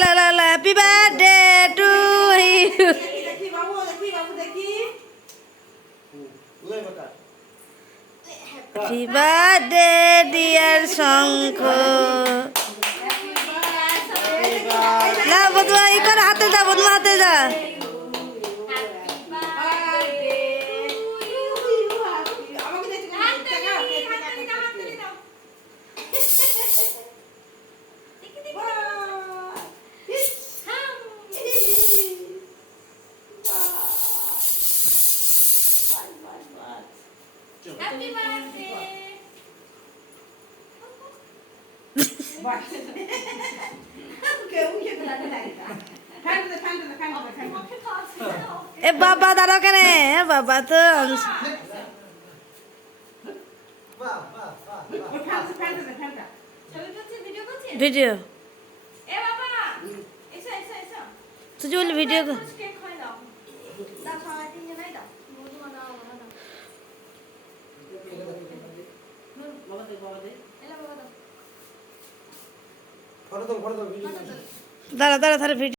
লা লা লা হ্যাপি বার্থডে টু ইউ দেখি বাবু দেখি বাবু দেখি হ্যাপি বার্থডে ডিয়ার শঙ্খ না বদমা ই করে হাতে যা বদমা হাতে যা। হ্যাপি বার্থডে এ বাবা দাঁড়াও কেন এ বাবা তো। ভিডিও করছিস ভিডিও দাঁড়া দাঁড়া তাহলে ভিডিও